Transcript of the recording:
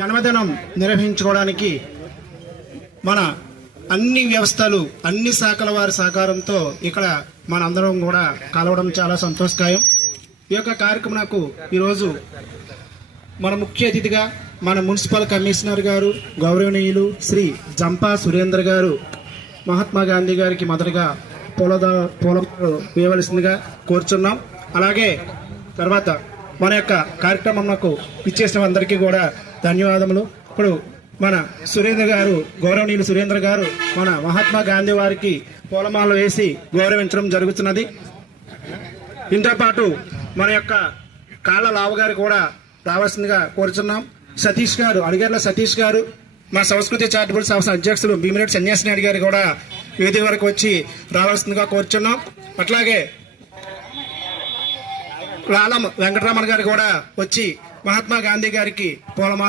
జన్మదినం నిర్వహించుకోవడానికి మన అన్ని వ్యవస్థలు అన్ని శాఖల వారి సహకారంతో ఇక్కడ మనందరం కూడా కలవడం చాలా సంతోషకరం. ఈ యొక్క కార్యక్రమంకు ఈరోజు మన ముఖ్య అతిథిగా మన మున్సిపల్ కమిషనర్ గారు గౌరవనీయులు శ్రీ జంపా సురేంద్ర గారు మహాత్మా గాంధీ గారికి మొదటగా పూలమాలలు వేయవలసిందిగా కోరుచున్నాం. అలాగే తర్వాత మన యొక్క కార్యక్రమంకు ఇచ్చేసిన అందరికీ కూడా ధన్యవాదములు. ఇప్పుడు మన సురేంద్ర గారు గౌరవనీయులు సురేంద్ర గారు మన మహాత్మా గాంధీ వారికి పూలమాల వేసి గౌరవించడం జరుగుతున్నది. దీంతో పాటు మన యొక్క కాళ్ళ లావు గారు కూడా రావాల్సిందిగా కోరుచున్నాం. సతీష్ గారు అడిగర్ల సతీష్ గారు మా సంస్కృతి చారిటబుల్ సంస్థ అధ్యక్షులు భీమిరెడ్డి సన్యాసి నాయుడు గారు కూడా వేదిక వరకు వచ్చి రావాల్సిందిగా కోరుచున్నాం. అట్లాగే లాలం వెంకటరమణ గారు కూడా వచ్చి మహాత్మా గాంధీ గారికి పూలమాల